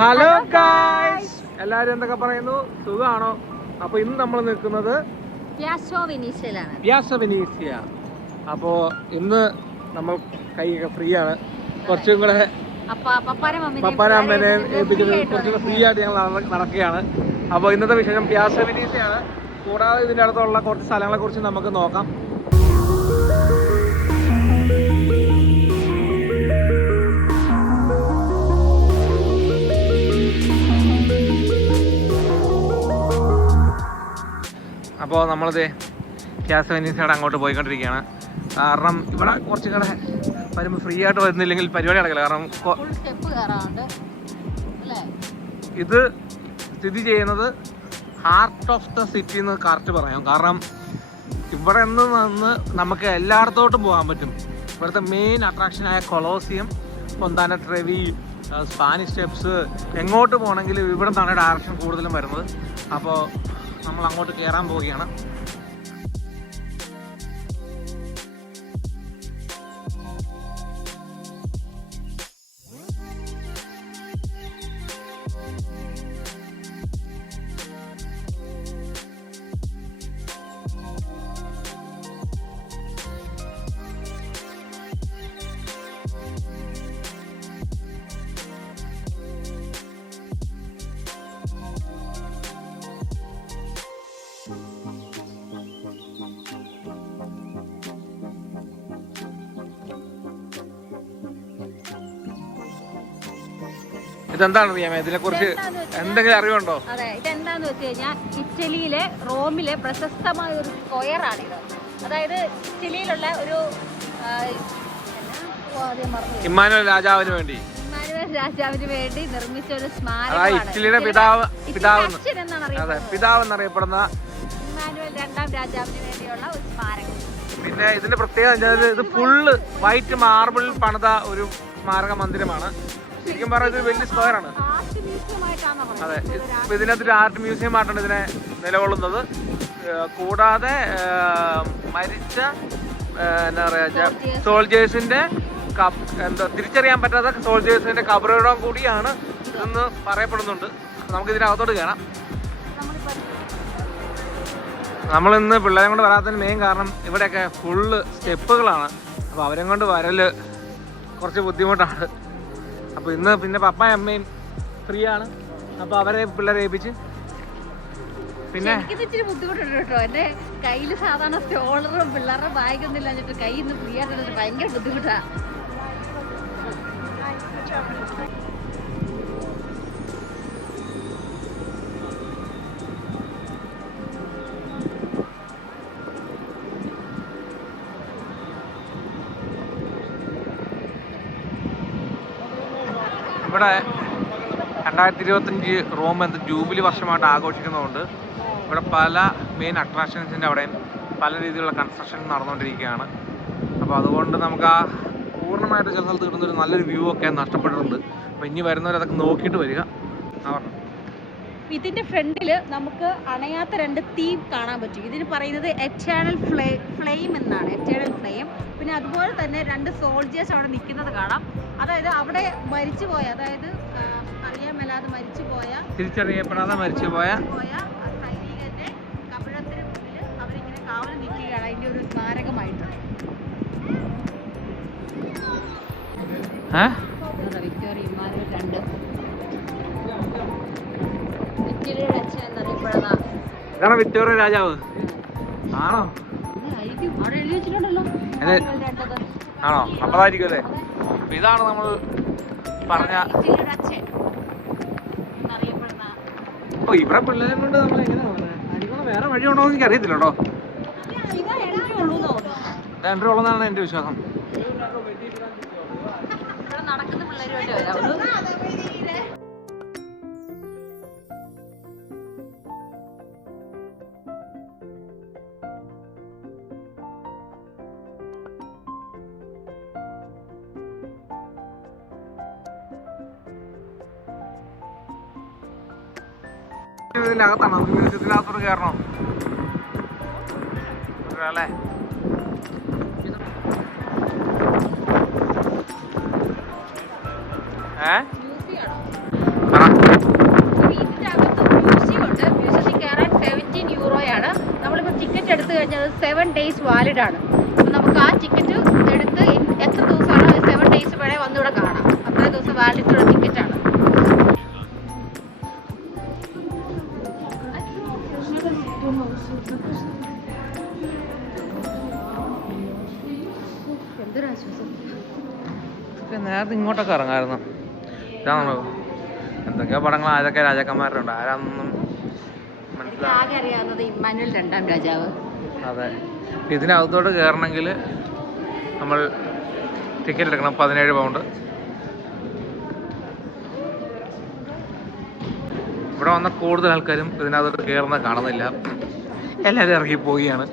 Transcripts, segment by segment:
Hello guys, എല്ലാവരും എന്തൊക്കെ പറയുന്നു? സുഖമാണോ? അപ്പോൾ ഇന്ന് നമ്മൾ നിൽക്കുന്നത് പിയാസോ വെനീഷ്യയിലാണ്. പിയാസോ വെനീഷ്യ. അപ്പോൾ ഇന്ന് നമ്മൾ കൈയൊക്കെ ഫ്രീ ആണ്. കുറച്ചും കൂടെ പപ്പാനെ അമ്മേനെ ഏൽപ്പിച്ചിട്ട് കുറച്ചുകൂടെ ഫ്രീ ആയിട്ട് ഞങ്ങൾ നടക്കുകയാണ്. അപ്പോൾ ഇന്നത്തെ വിശേഷം പിയാസോ വെനീഷ്യയാണ്. കൂടാതെ ഇതിൻ്റെ അടുത്തുള്ള കുറച്ച് സ്ഥലങ്ങളെ കുറിച്ച് നമുക്ക് നോക്കാം. അപ്പോൾ നമ്മളിത് പിയാസോ വെനീഷ്യയുടെ അങ്ങോട്ട് പോയിക്കൊണ്ടിരിക്കുകയാണ്. കാരണം ഇവിടെ കുറച്ചും കൂടെ വരുമ്പോൾ ഫ്രീ ആയിട്ട് വരുന്നില്ലെങ്കിൽ പരിപാടി നടക്കില്ല. കാരണം ഇത് സ്ഥിതി ചെയ്യുന്നത് ഹാർട്ട് ഓഫ് ദ സിറ്റി എന്ന് കറക്റ്റ് പറയാം. കാരണം ഇവിടെ നിന്ന് നമുക്ക് എല്ലായിടത്തോട്ടും പോകാൻ പറ്റും. ഇവിടുത്തെ മെയിൻ അട്രാക്ഷനായ Colosseum, Fontana Trevi, Spanish Steps, എങ്ങോട്ട് പോകണമെങ്കിലും ഇവിടെ നിന്നാണ് ഡയറക്ഷൻ കൂടുതലും വരുന്നത്. അപ്പോൾ നമ്മൾ അങ്ങോട്ട് കയറാൻ പോവുകയാണ്. ഇതെന്താണ് അറിയാമോ? ഇതിനെ കുറിച്ച് എന്തെങ്കിലും അറിവുണ്ടോ? അതെ, ഇതെന്താന്ന് വെച്ച് കഴിഞ്ഞാൽ ഇറ്റലിയിലെ റോമിലെ പ്രശസ്തമായ ഒരു സ്ക്വയർ ആണിത്. അതായത് ഇറ്റലിയിലുള്ള ഒരു ഇമ്മാനുവൽ രാജാവിന് വേണ്ടി നിർമ്മിച്ച ഒരു സ്മാരകമാണ്. ഇറ്റലിയുടെ പിതാവ് എന്നറിയപ്പെടുന്ന ഇമ്മാനുവൽ രണ്ടാം രാജാവിന് വേണ്ടിയുള്ള ഒരു സ്മാരകം. പിന്നെ ഇതിന്റെ പ്രത്യേകത ഇത് ഫുള്ള് വൈറ്റ് മാർബിൾ പണിത ഒരു സ്മാരക മന്ദിരമാണ്. ശരിക്കും പറഞ്ഞാൽ ഇത് വലിയ സ്ക്വയർ ആണ്. അതെ, ഇതിനകത്തൊരു ആർട്ട് മ്യൂസിയം ആയിട്ടാണ് ഇതിനെ നിലകൊള്ളുന്നത്. കൂടാതെ മരിച്ച എന്താ പറയാ സോൾജേഴ്സിന്റെ തിരിച്ചറിയാൻ പറ്റാത്ത സോൾജേഴ്സിന്റെ കബറിടം കൂടിയാണ് ഇതെന്ന് പറയപ്പെടുന്നുണ്ട്. നമുക്ക് ഇതിനകത്തോട്ട് കയറാം. നമ്മളിന്ന് പിള്ളേരെ കൊണ്ട് വരാത്തതിന് മെയിൻ കാരണം ഇവിടെയൊക്കെ ഫുള്ള് സ്റ്റെപ്പുകളാണ്. അപ്പോൾ അവരെ കൊണ്ട് വരല് കുറച്ച് ബുദ്ധിമുട്ടാണ്. അപ്പോൾ ഇന്ന് പിന്നെ പപ്പായും അമ്മയും ഫ്രീ ആണ്. അപ്പോൾ അവരെ പിള്ളേരെ ഏൽപ്പിച്ച് പിന്നെ ഇച്ചിരി ബുദ്ധിമുട്ടുണ്ട് കേട്ടോ. എൻ്റെ കയ്യിൽ സാധാരണ സ്റ്റോളറും പിള്ളേരുടെ ബാഗൊന്നും ഇല്ലാഞ്ഞിട്ട് കൈ ഇന്ന് ഫ്രീ ആയിട്ട് ഭയങ്കര ബുദ്ധിമുട്ടാണ്. ഇവിടെ 2025 റോം ജൂബിലി വർഷമായിട്ട് ആഘോഷിക്കുന്നതുകൊണ്ട് ഇവിടെ പല മെയിൻ അട്രാക്ഷൻസിൻ്റെ അവിടെയും പല രീതിയിലുള്ള കൺസ്ട്രക്ഷൻ നടന്നുകൊണ്ടിരിക്കുകയാണ്. അപ്പോൾ അതുകൊണ്ട് നമുക്ക് ആ പൂർണ്ണമായിട്ട് ചില സ്ഥലത്ത് കിട്ടുന്നൊരു നല്ലൊരു വ്യൂ ഒക്കെ നഷ്ടപ്പെട്ടിട്ടുണ്ട്. അപ്പോൾ ഇനി വരുന്നവരതൊക്കെ നോക്കിയിട്ട് വരിക. ഇതിന്റെ ഫ്രണ്ടിൽ നമുക്ക് അണയാത്ത രണ്ട് തീം കാണാൻ പറ്റും. ഇതിന് പറയുന്നത് എറ്റേണൽ ഫ്ലെയിം എന്നാണ്. Eternal flame. പിന്നെ അതുപോലെ തന്നെ രണ്ട് സോൾജേഴ്സ് അവിടെ നിൽക്കുന്നത് കാണാം. അതായത് അവിടെ മരിച്ചുപോയ, അതായത് അറിയാൻ മേലാതെ മരിച്ചുപോയ, തിരിച്ചറിയപ്പെടാതെ മരിച്ചുപോയ സൈനികന്റെ കബറത്തിന് മുന്നിൽ അവരിങ്ങനെ കാവൽ നിൽക്കുകയാണ്. അതിന്റെ ഒരു സ്മാരകമായിട്ട്. വിക്ടോറിയ ഇമ്മാനുവൽ രണ്ട് ഇറ്റലിയുടെ അച്ഛൻ എന്നറിയപ്പെടുന്ന ഇതാണ് വിക്ടോറിയ രാജാവ്. ആണോ? അവിടെ എഴുതി വെച്ചിട്ടുണ്ടല്ലോ. ആണോ? അപ്പതായിരിക്കും അല്ലേ? ഇതാണ് നമ്മൾ പറഞ്ഞ. ഓ, ഇവിടെ പിള്ളേരെ കൊണ്ട് നമ്മൾ എങ്ങനെയാണ് വേറെ വഴി ഉണ്ടോ എന്ന് എനിക്ക് അറിയത്തില്ല കേട്ടോ. എൻട്രി ഉള്ളതാണ് എൻ്റെ വിശ്വാസം. നടക്കുന്ന പിള്ളേരുമായിട്ട് ഇതിനകത്താണോ? മ്യൂസിയത്തിനകത്തോട്ട് കയറണോ അല്ലേ? പറ. ടിക്കറ്റ് ആണ്. അപ്പം നമുക്ക് ആ ടിക്കറ്റ് എടുത്ത് എത്ര ദിവസമാണോ 7 days വരെ വന്നിവിടെ കാണാം. അത്രയും ദിവസം വാലിഡിറ്റി ഉള്ള ടിക്കറ്റ് ആണ്. നേരത്തെ ഇങ്ങോട്ടൊക്കെ ഇറങ്ങായിരുന്നു. ഇതാണോ എന്തൊക്കെയോ പടങ്ങൾ ആരൊക്കെ രാജാക്കന്മാരുണ്ട്, ആരാന്നൊന്നും ആകെ അറിയാവുന്നത് ഇമ്മാനുവൽ 2ാം രാജാവ്. അതെ, ഇതിനകത്തോട്ട് കയറണമെങ്കിൽ നമ്മൾ ടിക്കറ്റ് എടുക്കണം, 17 പൗണ്ട്. ഇവിടെ വന്ന കൂടുതൽ ആൾക്കാരും ഇതിനകത്തോട്ട് കയറുന്നത് കാണുന്നില്ല, എല്ലാവരും ഇറങ്ങി പോവുകയാണ്.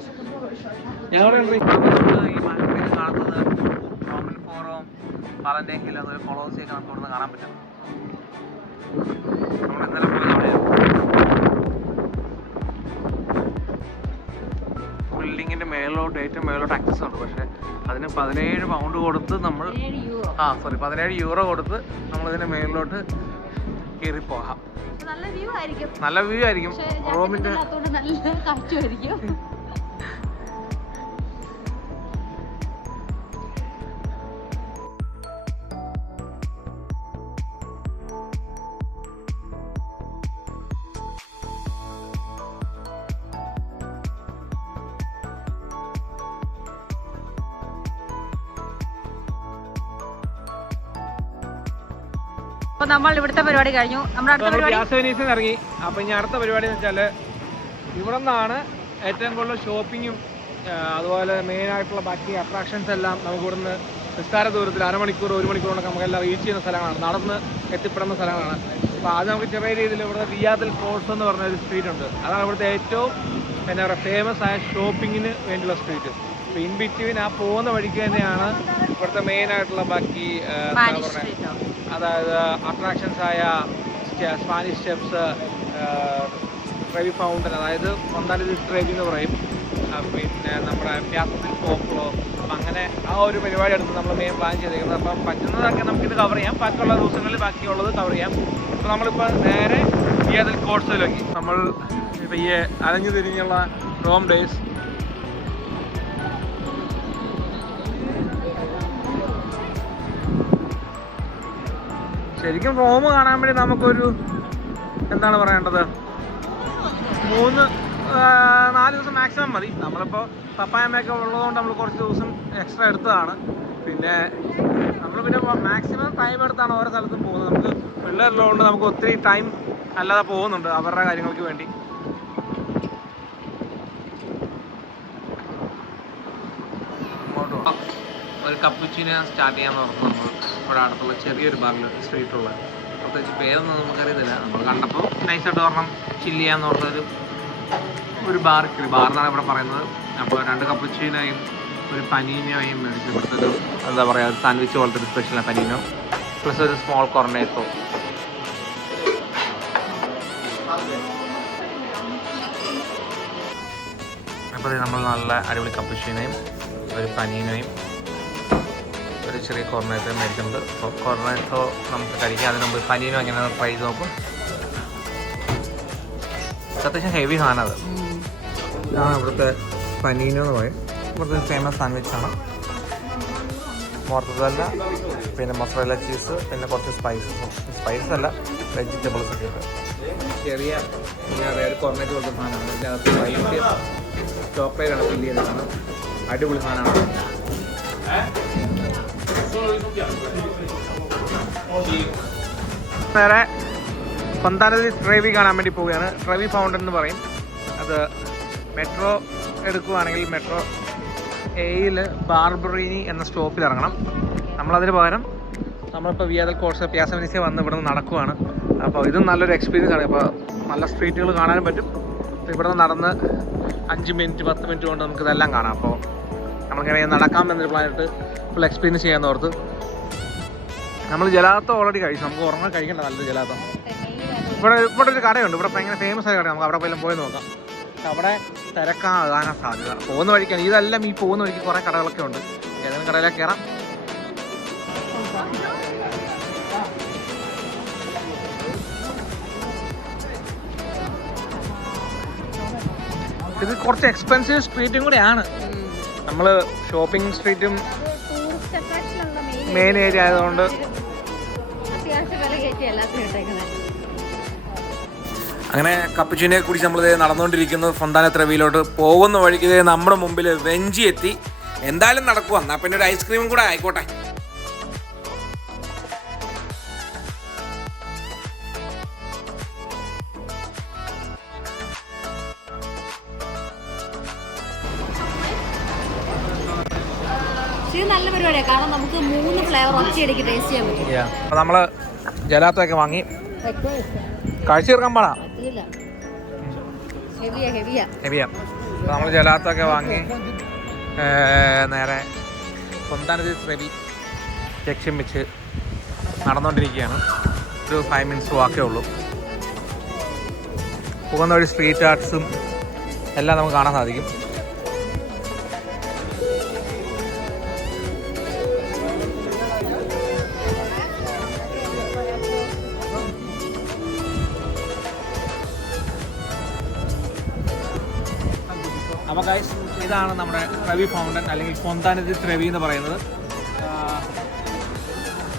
ഞങ്ങളുടെ ഈ മലപ്പുറം കാണുന്നത് റോമൻ ഫോറം, പാലൻ്റെങ്കിൽ അതൊരു കൊളോസിയൊക്കെ നമുക്ക് ഇവിടുന്ന് കാണാൻ പറ്റും. നമ്മൾ ഇന്നലെ പോയി ബിൽഡിങ്ങിൻ്റെ മേളിലോട്ട് ഏറ്റവും മേളിലോട്ട് ആക്സസ് ഉണ്ട്. പക്ഷേ അതിന് 17 പൗണ്ട് കൊടുത്ത് നമ്മൾ 17 യൂറോ കൊടുത്ത് നമ്മളിതിൻ്റെ മേളിലോട്ട് കയറി പോകാം. നല്ല വ്യൂ ആയിരിക്കും. റോമിൻ്റെ നല്ല കാറ്റുമായിരിക്കും. അപ്പൊ നമ്മൾ ഇവിടുത്തെ പരിപാടി കഴിഞ്ഞു. നമ്മുടെ അടുത്ത പരിപാടി ഇറങ്ങി. അപ്പൊ ഇനി അടുത്ത പരിപാടി എന്ന് വെച്ചാല് ഇവിടെ നിന്നാണ് ഏറ്റവും കൂടുതൽ ഷോപ്പിങ്ങും അതുപോലെ മെയിൻ ആയിട്ടുള്ള ബാക്കി അട്രാക്ഷൻസ് എല്ലാം നമുക്ക് ഇവിടുന്ന് നിസ്സാര ദൂരത്തിൽ 1 മണിക്കൂർ 1 മണിക്കൂർ കൊണ്ടൊക്കെ നമുക്കെല്ലാം റീച്ച് ചെയ്യുന്ന സ്ഥലങ്ങളാണ്, നടന്ന് എത്തിപ്പെടുന്ന സ്ഥലങ്ങളാണ്. അപ്പോൾ ആദ്യം നമുക്ക് ചെറിയ രീതിയിൽ ഇവിടെ റിയാദൽ കോഴ്സ് എന്ന് പറഞ്ഞ ഒരു സ്ട്രീറ്റ് ഉണ്ട്. അതാണ് ഇവിടുത്തെ ഏറ്റവും എന്താ പറയുക ഫേമസ് ആയ ഷോപ്പിങ്ങിന് വേണ്ടിയുള്ള സ്ട്രീറ്റ്. അപ്പോൾ ഇൻ ബിറ്റ്വീൻ ആ പോകുന്ന വഴിക്ക് തന്നെയാണ് ഇവിടുത്തെ മെയിൻ ആയിട്ടുള്ള ബാക്കി എന്താ പറയുക, അതായത് അട്രാക്ഷൻസ് ആയ സ്പാനിഷ് സ്റ്റെപ്സ്, ട്രെവി ഫൗണ്ടൻ, അതായത് മൊന്താലിസ് ട്രെവി എന്ന് പറയും, പിന്നെ നമ്മുടെ പ്യാസത്തിൽ പോപ്പളോ. അപ്പം അങ്ങനെ ആ ഒരു പരിപാടി എടുത്ത് നമ്മൾ മെയിൻ പ്ലാൻ ചെയ്തേക്കുന്നത്. അപ്പം പറ്റുന്നതൊക്കെ നമുക്കിത് കവർ ചെയ്യാം, ബാക്കിയുള്ള ദിവസങ്ങളിൽ ബാക്കിയുള്ളത് കവർ ചെയ്യാം. അപ്പോൾ നമ്മളിപ്പോൾ നേരെ റിയാദൽ കോഴ്സിലേക്ക് നമ്മൾ ഇപ്പം ഈ അലഞ്ഞു തിരിഞ്ഞുള്ള റോം ഡേയ്സ് ശരിക്കും റോം കാണാൻ വേണ്ടി നമുക്കൊരു എന്താണ് പറയേണ്ടത് 3-4 ദിവസം മാക്സിമം മതി. നമ്മളിപ്പോൾ പപ്പായമ്മയൊക്കെ ഉള്ളതുകൊണ്ട് നമ്മൾ കുറച്ച് ദിവസം എക്സ്ട്രാ എടുത്തതാണ്. പിന്നെ നമ്മൾ പിന്നെ മാക്സിമം ടൈം എടുത്താണ് ഓരോ സ്ഥലത്തും പോകുന്നത്. നമുക്ക് പിള്ളേരുള്ളതുകൊണ്ട് നമുക്ക് ഒത്തിരി ടൈം അല്ലാതെ പോകുന്നുണ്ട് അവരുടെ കാര്യങ്ങൾക്ക് വേണ്ടി. ഒരു കപ്പുച്ചിനെ സ്റ്റാർട്ട് ചെയ്യാൻ നോക്കുന്നു നമ്മൾ ഇവിടെ അടുത്തുള്ള ചെറിയൊരു ബാറിൽ സ്ട്രീറ്റുള്ള, പ്രത്യേകിച്ച് പേരൊന്നും നമുക്കറിയത്തില്ല. നമ്മൾ കണ്ടപ്പോൾ നൈസായിട്ട് ഒരെണ്ണം ചില്ല് ചെയ്യാന്ന് പറഞ്ഞൊരു ബാറെന്നാണ് ഇവിടെ പറയുന്നത്. അപ്പോൾ 2 കപ്പുച്ചിനോയും ഒരു പനീനോയും മേടിച്ചു. ഇവിടുത്തെ ഒരു എന്താ പറയുക ഒരു സാൻഡ്വിച്ച് പോലത്തെ ഒരു സ്പെഷ്യൽ പനീനോ പ്ലസ് ഒരു സ്മോൾ കോർണേറ്റോ. അപ്പോൾ നമ്മൾ നല്ല അടിപൊളി കപ്പുച്ചിനോയും ഒരു പനീനോയും ഒരു ചെറിയ കോർണേറ്റോ മേടിച്ചിട്ടുണ്ട്. അപ്പോൾ കോർണേറ്റോ നമുക്ക് കഴിക്കാം. അതിന് മുമ്പ് പനീനോ എങ്ങനെയാണ് ട്രൈ ചെയ്ത് നോക്കും. അത്യാവശ്യം ഹെവി സാധനം അത്. ഇതാണ് ഇവിടുത്തെ പനീനോ എന്ന് പറയും. ഇവിടുത്തെ ഫേമസ് സാൻഡ്വിച്ചാണ്. മോർത്തതല്ല, പിന്നെ മൊസറല്ല ചീസ്, പിന്നെ കുറച്ച് സ്പൈസസ് അല്ല വെജിറ്റബിൾസ് ഒക്കെ ഉണ്ട്. ചെറിയ ഒരു കോർണേറ്റ് പോലത്തെ സാധനമാണ്. ഇതിൻ്റെ അകത്ത് വൈറ്റ് ചോക്ലേറ്റാണ് ഫില്ല് ചെയ്തതാണ്. അടിപൊളി സാധനമാണ്. നേരെ മൊന്താലിസ് ട്രെവി കാണാൻ വേണ്ടി പോവുകയാണ്. ട്രെവി ഫൗണ്ടൻ എന്ന് പറയും. അത് മെട്രോ എടുക്കുകയാണെങ്കിൽ മെട്രോ എയിൽ ബാർബറീനി എന്ന സ്റ്റോപ്പിൽ ഇറങ്ങണം. നമ്മളതിന് പകരം നമ്മളിപ്പോൾ റിയാദൽ കോഴ്സ് പ്യാസ വെനീസിയ വന്ന് ഇവിടെ നിന്ന് നടക്കുവാണ്. അപ്പോൾ ഇതും നല്ലൊരു എക്സ്പീരിയൻസ് ആണ്. അപ്പോൾ നല്ല സ്ട്രീറ്റുകൾ കാണാനും പറ്റും. അപ്പോൾ ഇവിടെ നിന്ന് നടന്ന് 5 മിനിറ്റ് 10 മിനിറ്റ് കൊണ്ട് നമുക്കിതെല്ലാം കാണാം. അപ്പോൾ നമ്മളിങ്ങനെ നടക്കാം എന്നൊരു പ്ലാനിട്ട് ഫുൾ എക്സ്പീരിയൻസ് ചെയ്യാൻ ഓർത്ത് നമ്മൾ ജലാത്തം ഓൾറെഡി കഴിച്ചു. നമുക്ക് ഉറങ്ങാൻ കഴിക്കേണ്ട നല്ലൊരു ജലാത്തം. ഇവിടെ ഒരു കടയുണ്ട്. ഇവിടെ ഭയങ്കര ഫേമസ് ആയ കട. നമുക്ക് അവിടെ പോലും പോയി നോക്കാം. അവിടെ തിരക്കാകാനാണ് സാധ്യത. പോകുന്ന വഴിക്കാണ് ഇതെല്ലാം. ഈ പോകുന്ന വഴിക്ക് കുറേ കടകളൊക്കെ ഉണ്ട്. ഏതെങ്കിലും കടയിലേക്ക് കയറാം. ഇത് കുറച്ച് എക്സ്പെൻസീവ് സ്ട്രീറ്റും കൂടെയാണ്. നമ്മൾ ഷോപ്പിംഗ് സ്ട്രീറ്റും ടൂറിസ്റ്റ് അട്രാക്ഷനുള്ള മെയിൻ ഏരിയ ആയതുകൊണ്ട് അത്യാവശ്യം വില കയറ്റി എല്ലാത്തിനും ഇട്ടേക്കുന്നത്. അങ്ങനെ കപ്പുച്ചിനെ കുറിച്ച് നമ്മൾ നടന്നുകൊണ്ടിരിക്കുന്നു. ഫൊന്താന ത്രവിയിലോട്ട് പോകുന്ന വഴിക്ക് നമ്മുടെ മുമ്പിൽ വെഞ്ചി എത്തി. എന്തായാലും നടക്കുക, എന്നാൽ പിന്നെ ഒരു ഐസ്ക്രീമും കൂടെ ആയിക്കോട്ടെ. ഇത് നല്ല പരിപാടിയാണ്, കാരണം നമുക്ക് 3 ഫ്ലേവർ ഒറ്റയടിക്ക് ടേസ്റ്റ് ചെയ്യാൻ പറ്റും. അപ്പോൾ നമ്മൾ ജലാത്തൊക്കെ വാങ്ങി കഴിച്ചു തീർക്കാൻ പാടാ, ഹെവിയാ. അപ്പോൾ നമ്മൾ ജലാത്തൊക്കെ വാങ്ങി നേരെ ഫൊന്താന ത്രവി ലക്ഷ്യം വെച്ച് നടന്നുകൊണ്ടിരിക്കുകയാണ്. ഒരു 5 മിനിറ്റ്സ് വാക്കേ ഉള്ളൂ. പോകുന്ന വഴി സ്ട്രീറ്റ് ആർട്സും എല്ലാം നമുക്ക് കാണാൻ സാധിക്കും. അപ്പോൾ ഗൈസ്, ഇതാണ് നമ്മുടെ ത്രവി ഫൗണ്ടൻ അല്ലെങ്കിൽ ഫൊന്താന ത്രവി എന്ന് പറയുന്നത്.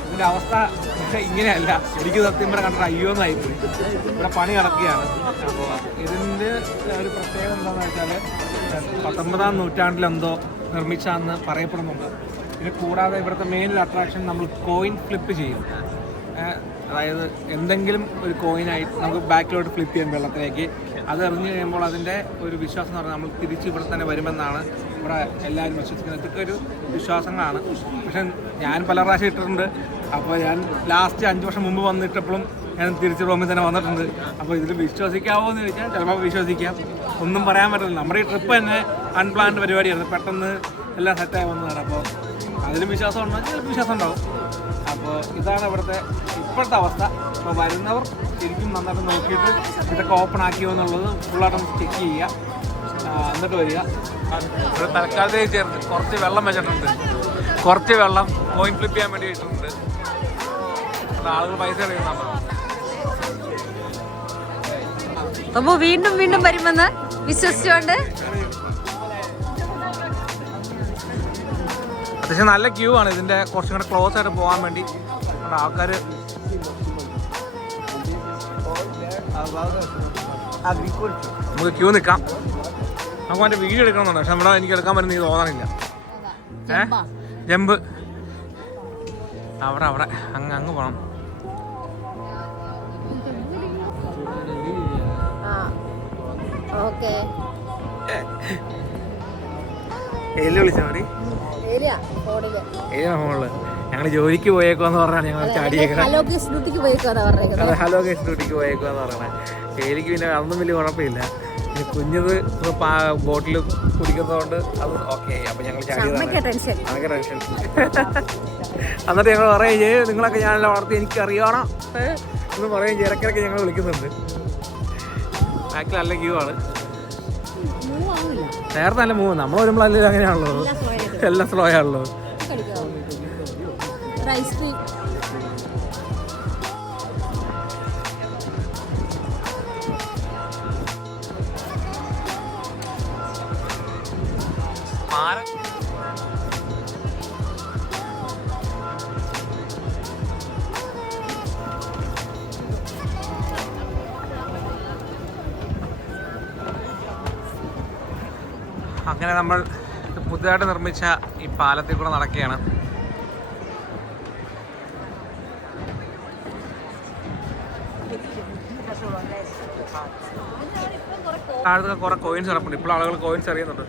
ഇതിൻ്റെ അവസ്ഥ ഇങ്ങനെയല്ല. എനിക്ക് സത്യം പറഞ്ഞാൽ കണ്ടിട്ട് അയ്യോന്നായിപ്പോയി. ഇവിടെ പണി നടക്കുകയാണ്. അപ്പോൾ ഇതിൻ്റെ ഒരു പ്രത്യേകത എന്താണെന്ന് വെച്ചാൽ 19-ാം നൂറ്റാണ്ടിലെന്തോ നിർമ്മിച്ചാന്ന് പറയപ്പെടുന്നുണ്ട്. ഇത് കൂടാതെ ഇവിടുത്തെ മെയിൻ അട്രാക്ഷൻ നമ്മൾ കോയിൻ ഫ്ലിപ്പ് ചെയ്യും. അതായത് എന്തെങ്കിലും ഒരു കോയിനായിട്ട് നമുക്ക് ബാക്കിലോട്ട് ഫ്ലിപ്പ് ചെയ്യാൻ വെള്ളത്തിലേക്ക്. അത് എറിഞ്ഞു കഴിയുമ്പോൾ അതിൻ്റെ ഒരു വിശ്വാസം എന്ന് പറഞ്ഞാൽ നമ്മൾ തിരിച്ച് ഇവിടെ തന്നെ വരുമെന്നാണ് ഇവിടെ എല്ലാവരും വിശ്വസിക്കുന്നത്. ഇതൊക്കെ ഒരു വിശ്വാസങ്ങളാണ്. പക്ഷെ ഞാൻ പല പ്രാവശ്യം ഇട്ടിട്ടുണ്ട്. അപ്പോൾ ഞാൻ ലാസ്റ്റ് 5 വർഷം മുമ്പ് വന്നിട്ടപ്പോഴും ഞാൻ തിരിച്ച് റൂമിൽ തന്നെ വന്നിട്ടുണ്ട്. അപ്പോൾ ഇതിൽ വിശ്വസിക്കാമോ എന്ന് ചോദിച്ചാൽ ചിലപ്പോൾ വിശ്വസിക്കാം, ഒന്നും പറയാൻ പറ്റില്ല. നമ്മുടെ ഈ ട്രിപ്പ് തന്നെ അൺപ്ലാൻഡ് പരിപാടിയായിരുന്നു, പെട്ടെന്ന് എല്ലാം സെറ്റായി വന്നതാണ്. അപ്പോൾ അതിലും വിശ്വാസം ഉണ്ടോ ചിലപ്പോൾ വിശ്വാസം ഉണ്ടാവും. അപ്പോൾ ഇതാണ് ഇപ്പോഴത്തെ അവസ്ഥ. അപ്പോൾ വരുന്നവർ ശരിക്കും നന്നായിട്ട് നോക്കിയിട്ട് ഇതൊക്കെ ഓപ്പൺ ആക്കിയോ എന്നുള്ളത് ഫുള്ളായിട്ടൊന്ന് ചെക്ക് ചെയ്യുക, എന്നിട്ട് വരിക. ഇവിടെ തൽക്കാലത്തേക്ക് ചേർത്ത് കുറച്ച് വെള്ളം വെച്ചിട്ടുണ്ട്. കുറച്ച് വെള്ളം കോയിൻ ഫ്ലിപ്പ് ചെയ്യാൻ വേണ്ടി ഇട്ടിട്ടുണ്ട്. ആളുകൾ പൈസ എറിയുന്നുണ്ട്. അപ്പോൾ വീണ്ടും വീണ്ടും വരുമെന്ന് വിശ്വസിച്ചുകൊണ്ട് അത്യാവശ്യം നല്ല ക്യൂ ആണ്. ഇതിൻ്റെ കുറച്ചും കൂടെ ക്ലോസ് ആയിട്ട് പോകാൻ വേണ്ടി ആൾക്കാർ നമുക്ക് ക്യൂ നിൽക്കാം. നമുക്ക് അതിൻ്റെ വീഡിയോ എടുക്കണമെന്നുണ്ട്, പക്ഷെ നമ്മുടെ എനിക്ക് എടുക്കാൻ പറ്റുന്ന ഇത് തോന്നണില്ല. ജമ്പ് അവിടെ അങ്ങ് പോകണം. എല്ലാം വിളിച്ചാൽ മതി. ഫോണില് ഞങ്ങൾ ജോലിക്ക് പോയേക്കുവാന്ന് പറഞ്ഞാണ് ഞങ്ങൾ ചാടിയേക്കുന്നത്. ഹലോ ഗേസ് ഡ്യൂട്ടിക്ക് പോയേക്കുവാന്ന് പറയണേ. എനിക്ക് പിന്നെ അതൊന്നും വലിയ കുഴപ്പമില്ല. കുഞ്ഞത് ബോട്ടിൽ കുടിക്കുന്നതുകൊണ്ട് അത് ഓക്കെ. അപ്പൊ ഞങ്ങൾ ചാടിയതാണ്. ടെൻഷൻ എന്നിട്ട് ഞങ്ങൾ പറയുകയും ചെയ്യും, നിങ്ങളൊക്കെ ഞാനെല്ലാം വളർത്തി എനിക്ക് അറിയണം എന്ന് പറയുകയും ചെയ്യും. ഇടയ്ക്കിടയ്ക്ക് ഞങ്ങൾ വിളിക്കുന്നുണ്ട്. ബാക്കിൽ നല്ല ക്യൂ ആണ്. നേരത്തെ നല്ല മൂവ്. നമ്മൾ വരുമ്പോഴല്ലേ അങ്ങനെയാണല്ലോ, എല്ലാം സ്ലോ ആണല്ലോ. അങ്ങനെ നമ്മൾ പുതുതായിട്ട് നിർമ്മിച്ച ഈ പാലത്തിൽ കൂടെ നടക്കുകയാണ്. താഴത്തൊക്കെ കുറേ കോയിൻസ് കിടപ്പുണ്ട്. ഇപ്പോൾ ആളുകൾ കോയിൻസ് അറിയുന്നുണ്ട്.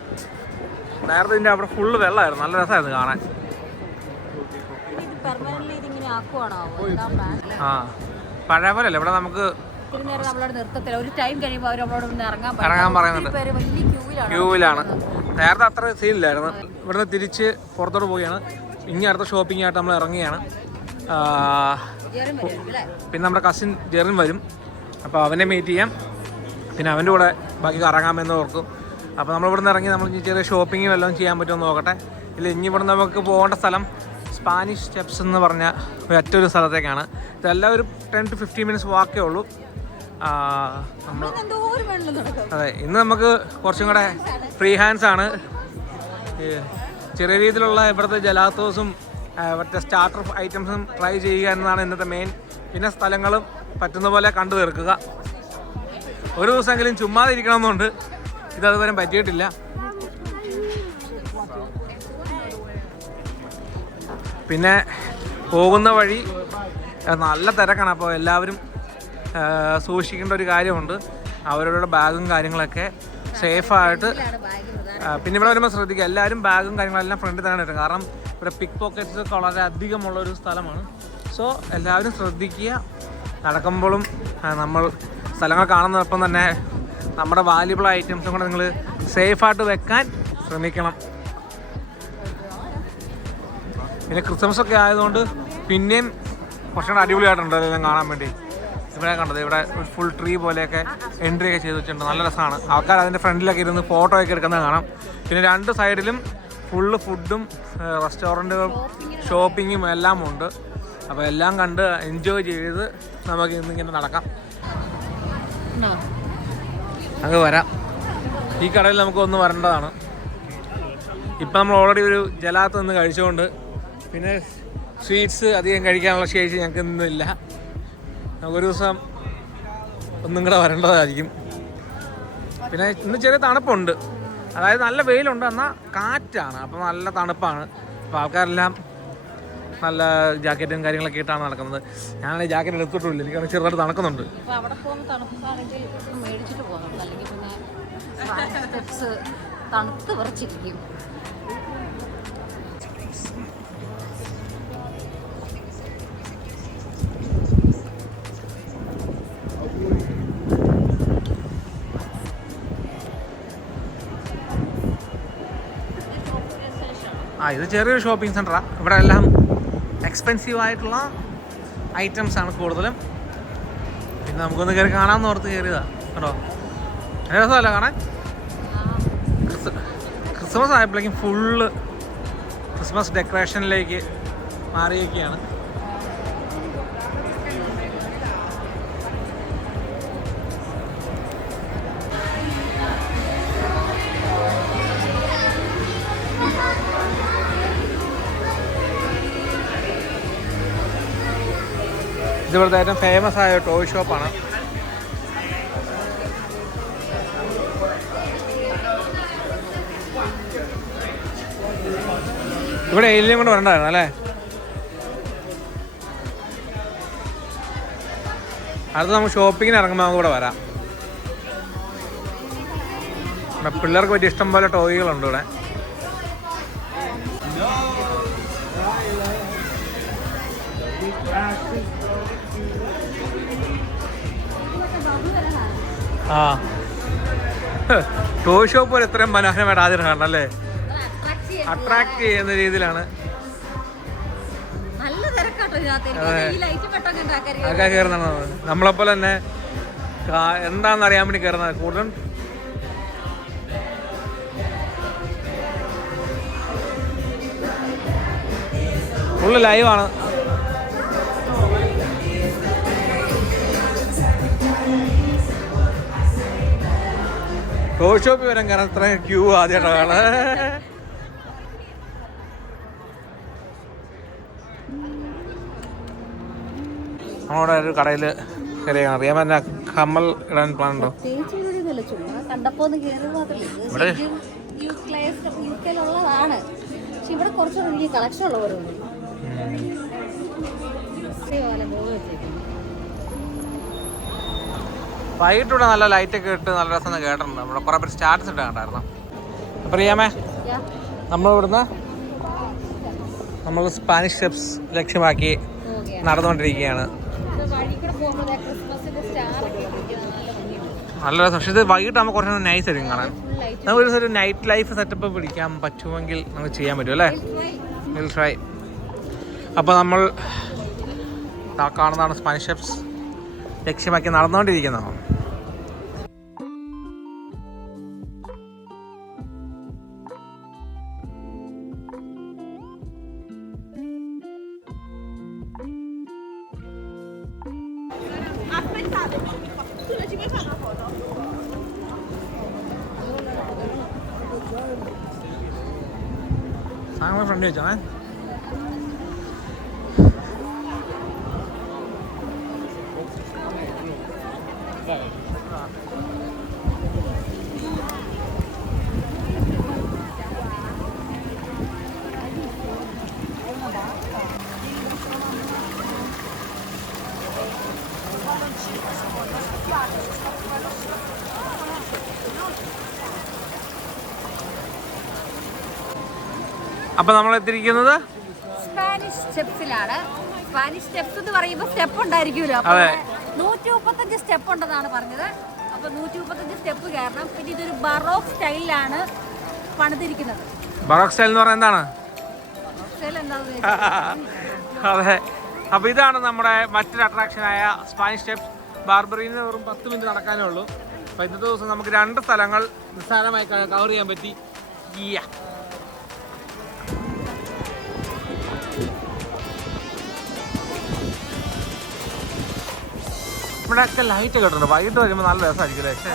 നേരത്തെ ഇതിൻ്റെ അവിടെ ഫുള്ള് വെള്ളമായിരുന്നു. നല്ല രസമായിരുന്നു കാണാൻ. ആ പഴയ പോലെ അല്ലേ ഇവിടെ നമുക്ക് ഇറങ്ങാൻ പറയുന്നുണ്ട്. ക്യൂവിലാണ്. നേരത്തെ അത്ര സീനില്ലായിരുന്നു. ഇവിടുന്ന് തിരിച്ച് പുറത്തോട്ട് പോവുകയാണ്. ഇനി അടുത്ത ഷോപ്പിംഗ് ആയിട്ട് നമ്മൾ ഇറങ്ങുകയാണ്. പിന്നെ നമ്മുടെ കസിൻ ജെറിൻ വരും. അപ്പോൾ അവനെ മീറ്റ് ചെയ്യാം. പിന്നെ അവൻ്റെ കൂടെ ബാക്കി കറങ്ങാമെന്ന് ഓർക്കും. അപ്പോൾ നമ്മളിവിടുന്ന് ഇറങ്ങി നമ്മൾ ചെറിയ ഷോപ്പിംഗ് വല്ലതും ചെയ്യാൻ പറ്റുമെന്ന് നോക്കട്ടെ. ഇല്ല, ഇനി ഇവിടുന്ന് നമുക്ക് പോകേണ്ട സ്ഥലം സ്പാനിഷ് സ്റ്റെപ്സ് എന്ന് പറഞ്ഞ മറ്റൊരു സ്ഥലത്തേക്കാണ്. ഇതെല്ലാം ഒരു 10 to 15 മിനിറ്റ്സ് വാക്കേ ഉള്ളൂ. നമ്മൾ അതെ, ഇന്ന് നമുക്ക് കുറച്ചും കൂടെ ഫ്രീ ഹാൻഡ്സ് ആണ്. ചെറിയ രീതിയിലുള്ള ഇവിടുത്തെ ജലാത്തോസും മറ്റേ സ്റ്റാർട്ടർ ഐറ്റംസും ട്രൈ ചെയ്യുക എന്നതാണ് ഇന്നത്തെ മെയിൻ. പിന്നെ സ്ഥലങ്ങളും പറ്റുന്ന പോലെ കണ്ടു തീർക്കുക. ഒരു ദിവസമെങ്കിലും ചുമ്മാതെ ഇരിക്കണമെന്നുണ്ട്. ഇതതുവരെ പറ്റിയിട്ടില്ല. പിന്നെ പോകുന്ന വഴി നല്ല തിരക്കാണ്. അപ്പോൾ എല്ലാവരും സൂക്ഷിക്കേണ്ട ഒരു കാര്യമുണ്ട്. അവരവരുടെ ബാഗും കാര്യങ്ങളൊക്കെ സേഫായിട്ട്. പിന്നെ ഇവിടെ വരുമ്പോൾ ശ്രദ്ധിക്കുക, എല്ലാവരും ബാഗും കാര്യങ്ങളെല്ലാം ഫ്രണ്ടിൽ തന്നെ ഇടും. കാരണം ഇവിടെ പിക്ക് പോക്കറ്റ്സ് ഒക്കെ വളരെ അധികമുള്ളൊരു സ്ഥലമാണ്. സോ എല്ലാവരും ശ്രദ്ധിക്കുക. നടക്കുമ്പോഴും നമ്മൾ സ്ഥലങ്ങൾ കാണുന്നതോടൊപ്പം തന്നെ നമ്മുടെ വാല്യുബിൾ ഐറ്റംസും കൂടെ നിങ്ങൾ സേഫായിട്ട് വെക്കാൻ ശ്രമിക്കണം. പിന്നെ ക്രിസ്മസ് ഒക്കെ ആയതുകൊണ്ട് പിന്നെയും കുറച്ചുകൂടെ അടിപൊളിയായിട്ടുണ്ട് അതെല്ലാം കാണാൻ വേണ്ടി. ഇവിടെ കണ്ടത്, ഇവിടെ ഒരു ഫുൾ ട്രീ പോലെയൊക്കെ എൻട്രി ഒക്കെ ചെയ്ത് വെച്ചിട്ടുണ്ട്. നല്ല രസമാണ്. ആൾക്കാർ അതിൻ്റെ ഫ്രണ്ടിലൊക്കെ ഇരുന്ന് ഫോട്ടോ ഒക്കെ എടുക്കുന്നത് കാണാം. പിന്നെ രണ്ട് സൈഡിലും ഫുള്ള് ഫുഡും റെസ്റ്റോറൻറ്റുകളും ഷോപ്പിങ്ങും എല്ലാം ഉണ്ട്. അപ്പോൾ എല്ലാം കണ്ട് എൻജോയ് ചെയ്ത് നമുക്ക് ഇന്നിങ്ങനെ നടക്കാം. അങ്ങ് വരാം. ഈ കടയിൽ നമുക്ക് ഒന്ന് വരേണ്ടതാണ്. ഇപ്പം നമ്മൾ ഓൾറെഡി ഒരു ജലാത്ത് നിന്ന് കഴിച്ചുകൊണ്ട് പിന്നെ സ്വീറ്റ്സ് അധികം കഴിക്കാനുള്ള ശേഷി ഞങ്ങൾക്ക് ഇന്നില്ല. നമുക്കൊരു ദിവസം ഒന്നും കൂടെ വരേണ്ടതായിരിക്കും. പിന്നെ ഇന്ന് ചെറിയ തണുപ്പുണ്ട്, അതായത് നല്ല വെയിലുണ്ട്, എന്നാൽ കാറ്റാണ്. അപ്പോൾ നല്ല തണുപ്പാണ്. അപ്പോൾ ആൾക്കാരെല്ലാം നല്ല ജാക്കറ്റും കാര്യങ്ങളൊക്കെ ഇട്ടാണ് നടക്കുന്നത്. ഞാനാണെങ്കിൽ ജാക്കറ്റ് എടുത്തിട്ടില്ല, എനിക്കാണെങ്കിൽ ചെറുതായിട്ട് തണുക്കുന്നുണ്ട്. തണുത്ത് വിറച്ചിരിക്കും. ഇത് ചെറിയൊരു ഷോപ്പിംഗ് സെൻ്ററാണ്. ഇവിടെ എല്ലാം എക്സ്പെൻസീവ് ആയിട്ടുള്ള ഐറ്റംസാണ് കൂടുതലും. പിന്നെ നമുക്കൊന്ന് കയറി കാണാമെന്ന് ഓർത്ത് കയറിയതാണ് കേട്ടോ. നല്ല രസമല്ല കാണാൻ. ക്രിസ്മസ് ആയപ്പോഴേക്കും ഫുള്ള് ക്രിസ്മസ് ഡെക്കറേഷനിലേക്ക് മാറിയിരിക്കുകയാണ്. ഇത് ഇവിടുത്തെ ഏറ്റവും ഫേമസ് ആയ ടോയ് ഷോപ്പാണ്. ഇവിടെ ഏലിയനും കൊണ്ട് വരണ്ടായിരുന്നു അല്ലേ? അടുത്ത് നമുക്ക് ഷോപ്പിങ്ങിന് ഇറങ്ങുമ്പോൾ നമുക്ക് ഇവിടെ വരാം. പിള്ളേർക്ക് പറ്റിയ ഇഷ്ടം പോലെ ടോയ്കളുണ്ട് ഇവിടെ. ആ ടോയ് ഷോപ്പ് പോലെ എത്രയും മനോഹരമായിട്ട് ആദ്യം കാണണല്ലേ. അട്രാക്ട് ചെയ്യുന്ന രീതിയിലാണ് ആൾക്കാർ കയറുന്നത്. നമ്മളെപ്പോലെ തന്നെ എന്താണെന്ന് അറിയാൻ വേണ്ടി കയറുന്നത് കൂടുതലും. ഫുള്ള് ലൈവാണ്. ടോയ് ഷോപ്പിൽ വരാൻ കാരണം ഇത്രയും ക്യൂ ആദ്യമായിട്ടാണ്. നമ്മുടെ ഒരു കടയിൽ കയറിയാണ്. അറിയാൻ പറ്റുന്ന കമ്മൽ ഇടാൻ പ്ലാൻ ഉണ്ടോ? ഇവിടെ കുറച്ചുകൂടി കളക്ഷൻ ഉള്ളവരുണ്ട്. വൈകിട്ടൂടെ നല്ല ലൈറ്റൊക്കെ ഇട്ട് നല്ല രസം കേട്ടിട്ടുണ്ട്. നമ്മുടെ കുറേ പേര് സ്റ്റാറ്റസ് ഇട്ട് കണ്ടായിരുന്നു. അപ്പം അറിയാമേ, നമ്മളിവിടുന്ന് നമ്മൾ സ്പാനിഷ് സ്റ്റെപ്സ് ലക്ഷ്യമാക്കി നടന്നുകൊണ്ടിരിക്കുകയാണ്. നല്ല രസം. പക്ഷേ ഇത് വൈകിട്ടാകുമ്പോൾ കുറച്ച് നൈസ് ആയിരിക്കും കാണാൻ. നമുക്കൊരു നൈറ്റ് ലൈഫ് സെറ്റപ്പ് പിടിക്കാൻ പറ്റുമെങ്കിൽ നമുക്ക് ചെയ്യാൻ പറ്റും അല്ലേ? Will try. അപ്പോൾ നമ്മൾ കാണുന്നതാണ് സ്പാനിഷ് സ്റ്റെപ്സ് ലക്ഷ്യമാക്കി നടന്നുകൊണ്ടിരിക്കുന്നതാണ്. സാധനങ്ങൾ ഫ്രണ്ട് വെച്ചാണേ. അപ്പൊ നമ്മൾ എത്തിയിരിക്കുന്നത് സ്പാനിഷ് സ്റ്റെപ്സിലാണ്. സ്പാനിഷ് സ്റ്റെപ്സ് എന്ന് പറയുമ്പോൾ സ്റ്റെപ്പ് ഉണ്ടായിരിക്കുമല്ലോ. 135 സ്റ്റെപ്പ് ഉണ്ടെന്നാണ് പറഞ്ഞത്. അപ്പൊ 135 സ്റ്റെപ്പ് കയറണം. പിന്നെ ഇതൊരു ബറോക്ക് സ്റ്റൈലിലാണ് പണിതിരിക്കുന്നത്. ബറോക്ക് സ്റ്റൈൽ എന്ന് പറഞ്ഞാൽ എന്താണ്? അതെ, അപ്പൊ ഇതാണ് നമ്മുടെ മറ്റൊരു അട്രാക്ഷനായ സ്പാനിഷ് സ്റ്റെപ്സ്. ബാർബറിയിൽ നിന്ന് വെറും 10 മിനിറ്റ് നടക്കാനേ ഉള്ളൂ. അപ്പൊ ഇന്നത്തെ ദിവസം നമുക്ക് 2 സ്ഥലങ്ങൾ നിസ്സാരമായി കവർ ചെയ്യാൻ പറ്റി. ഇവിടെയൊക്കെ ലൈറ്റ് കിട്ടുന്നുണ്ട്. വൈകിട്ട് വരുമ്പോൾ നല്ല രസമായിരിക്കും അല്ലേ?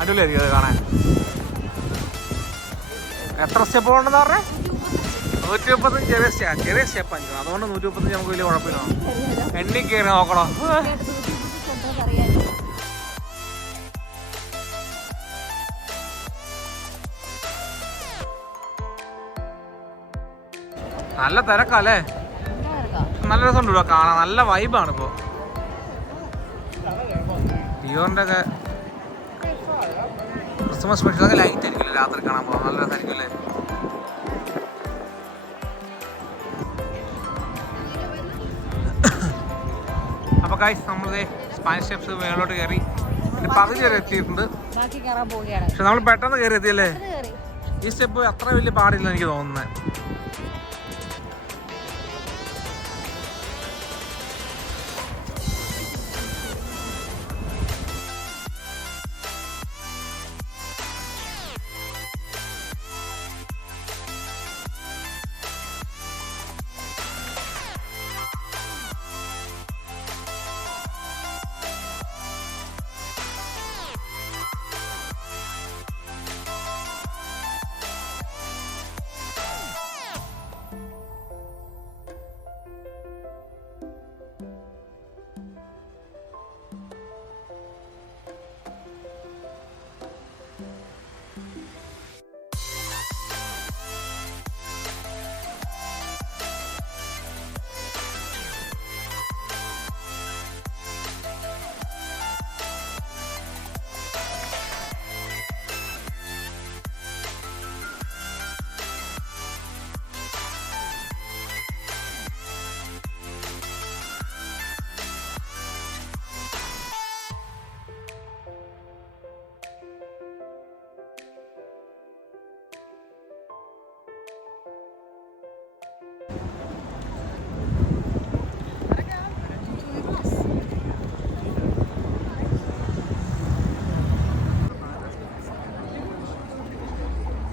അടിപൊളിയായിരിക്കും അത് കാണാൻ. എത്ര സ്റ്റെപ്പ് ഉണ്ടെന്ന് പറഞ്ഞേ? 135 ചെറിയ സ്റ്റെപ്പ് ആയിരിക്കും. അതുകൊണ്ട് 135 നമുക്ക് വലിയ കുഴപ്പമില്ല. എണ്ണി കയറി നോക്കണം. നല്ല തിരക്കല്ലേ? നല്ല രസമുണ്ട് കാണാൻ. നല്ല വൈബാണ് ഇപ്പോൾ. ഡിയോറിൻ്റെ ഒക്കെ ക്രിസ്മസ് സ്പെഷ്യലൊക്കെ ലൈറ്റ് ആയിരിക്കും രാത്രി കാണാൻ പോകാം. നല്ല രസമായിരിക്കും അല്ലേ? അപ്പോൾ ഗൈസ് നമ്മളിത് സ്പാനിഷ് സ്റ്റെപ്സ് മേലോട്ട് കയറി പകുതി വരെ എത്തിയിട്ടുണ്ട്. പക്ഷെ നമ്മൾ പെട്ടെന്ന് കയറി എത്തിയല്ലേ? ഈ സ്റ്റെപ്പ് അത്ര വലിയ പാടില്ല എനിക്ക് തോന്നുന്നത്.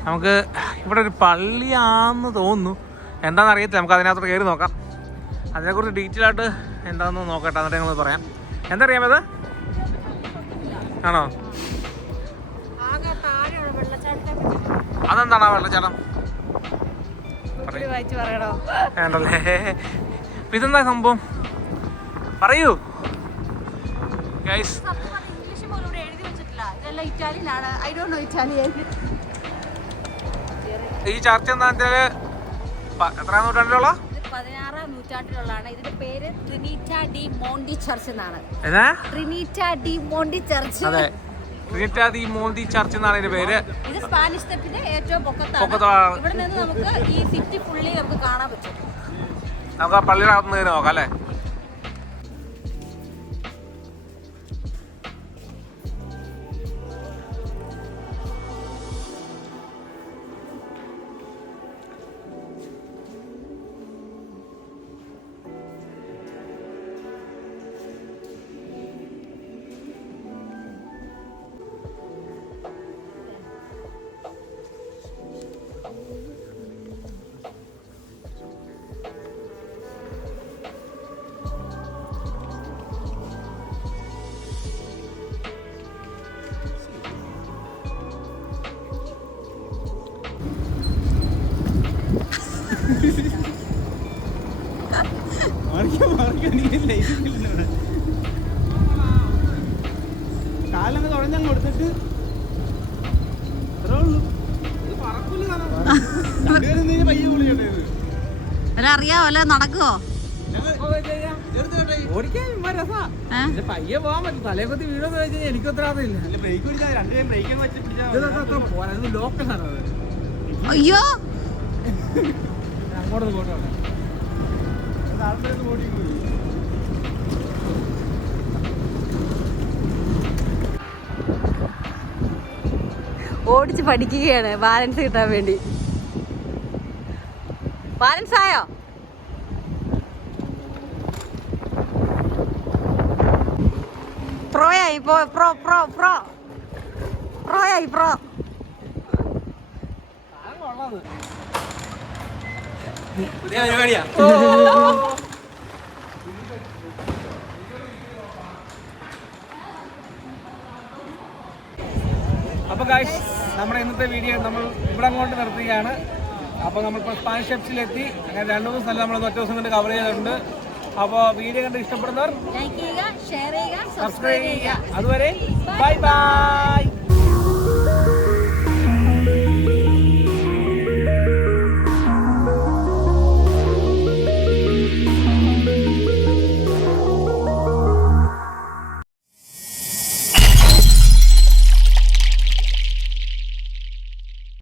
നമുക്ക് ഇവിടെ ഒരു പള്ളിയാണെന്ന് തോന്നുന്നു. എന്താണെന്ന് അറിയത്തില്ല. നമുക്ക് അതിനകത്തോട്ട് കയറി നോക്കാം. അതിനെക്കുറിച്ച് ഡീറ്റെയിൽ ആയിട്ട് എന്താണെന്ന് നോക്കട്ടെ. എന്നിട്ട് ഞങ്ങൾ പറയാം. എന്താ അറിയാമത്? ആണോ? അതെന്താണ് ആ വെള്ളച്ചാട്ടം? വേണ്ടല്ലേ? ഇതെന്താ സംഭവം? പറയൂ ഗൈസ്. ഈ ചർച്ച എന്താ വെച്ചാല് എത്രാം നൂറ്റാണ്ടിലുള്ള? 16ാം നൂറ്റാണ്ടിലുള്ളതാണ്. ഇതിന്റെ പേര് ട്രിനിറ്റ ഡി മോണ്ടി ചർച്ച് എന്നാണ്. Trinita dei Monti church. അതെ, ട്രിനിറ്റ ഡി മോണ്ടി ചർച്ച് എന്നാണ് ഇതിന്റെ പേര്. ഇത് സ്പാനിഷ് സ്റ്റെപ്പിന്റെ ഏറ്റവും പൊക്കത്താണ്. ഇവിടെ നിന്ന് നമുക്ക് ഈ സിറ്റി ഫുള്ളി നമുക്ക് കാണാൻ പറ്റും. നമുക്ക് ആ പള്ളിയുടെ അകത്ത് നിന്ന് നോക്കാം അല്ലേ? കാലങ്ങ് തുഴഞ്ഞങ്ങ് കൊടുത്തിട്ട് അറിയാവല്ല നടക്കുവോ? പയ്യെ പോകാൻ പറ്റും. തലേക്കൊത്തി വീടൊന്നും വെച്ച് കഴിഞ്ഞാൽ എനിക്ക് ഉത്തരവാദില്ല. ബ്രേക്ക് പിടിച്ചാൽ രണ്ടുപേരും ബ്രേക്ക് വെച്ച് പിടിച്ചാൽ ലോക്കലാണ്. അയ്യോ അങ്ങോട്ട് പോട്ടോ. ഓടിച്ച് പഠിക്കുകയാണ് ബാലൻസ് കിട്ടാൻ വേണ്ടി. ബാലൻസ് ആയോ? പ്രോയായി പ്രോയായി പ്രോ. പരിപാടിയാ. അപ്പോൾ ഗൈസ്, നമ്മുടെ ഇന്നത്തെ വീഡിയോ നമ്മൾ ഇവിടെ അങ്ങോട്ട് നിർത്തുകയാണ്. അപ്പോൾ നമ്മളിപ്പോൾ സ്പാനിഷ് ഷെഫ്സിലെത്തി. അങ്ങനെ 2-3 സ്ഥലം നമ്മൾ ഒറ്റ ദിവസം കൊണ്ട് കവർ ചെയ്തിട്ടുണ്ട്. അപ്പോൾ വീഡിയോ കണ്ട് ഇഷ്ടപ്പെടുന്നവർ ലൈക്ക് ചെയ്യുക, ഷെയർ ചെയ്യുക, സബ്സ്ക്രൈബ് ചെയ്യുക. അതുവരെ ബൈ ബൈ.